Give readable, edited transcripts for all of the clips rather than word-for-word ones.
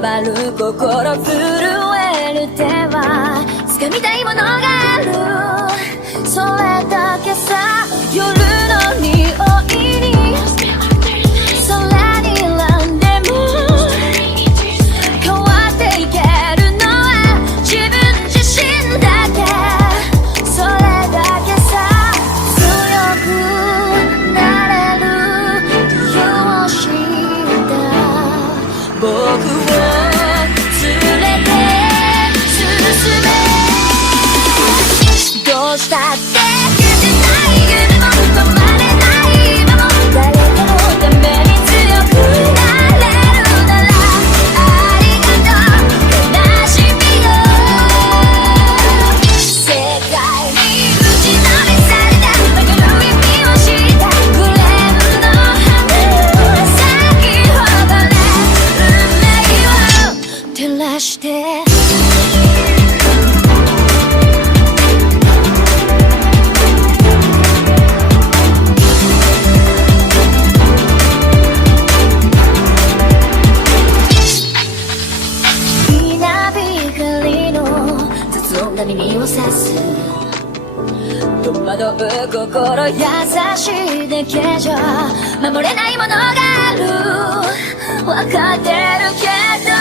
回る心震える手は掴みたいものがある、それだけさ。夜の匂いに空に選んでも変わっていけるのは自分自身だけ、それだけさ。強くなれる理由を知った僕を連れて進め、どうしたって夢も止まれない今も誰かのために強くなれるならありがとう悲しみよ。世界に打ちのめされた曲がる意味を知ったグレーの花咲き誇れ運命を照らして耳を刺す戸惑う心優しいだけじゃ守れないものがある、分かってるけど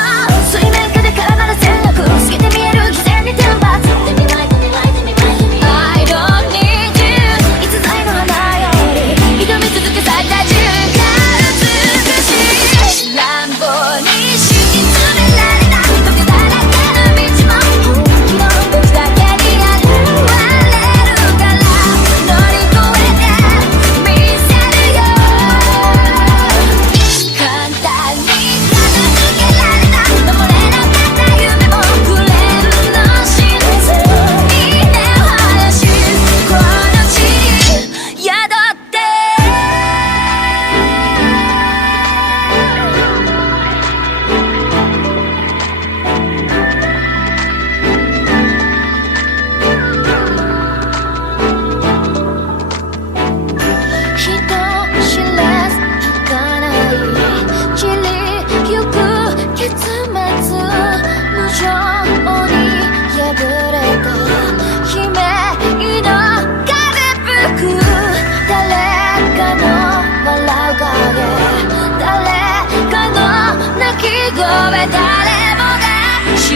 水面下で絡まる戦略透けて見える偽善に天罰 I don't need you いつぞやの花より挑み続け咲いた自分が美しい乱暴に敷き詰められた時だらけの道も本気の時だけに現れるから乗り越えてみせるよ。簡単に片付けられた守れなかった夢もクレームの知らずに根を生やしこの地に宿って人知れず儚い散りゆく結末無情に破れた悲鳴の風吹く誰かの笑う影誰かの泣き声だ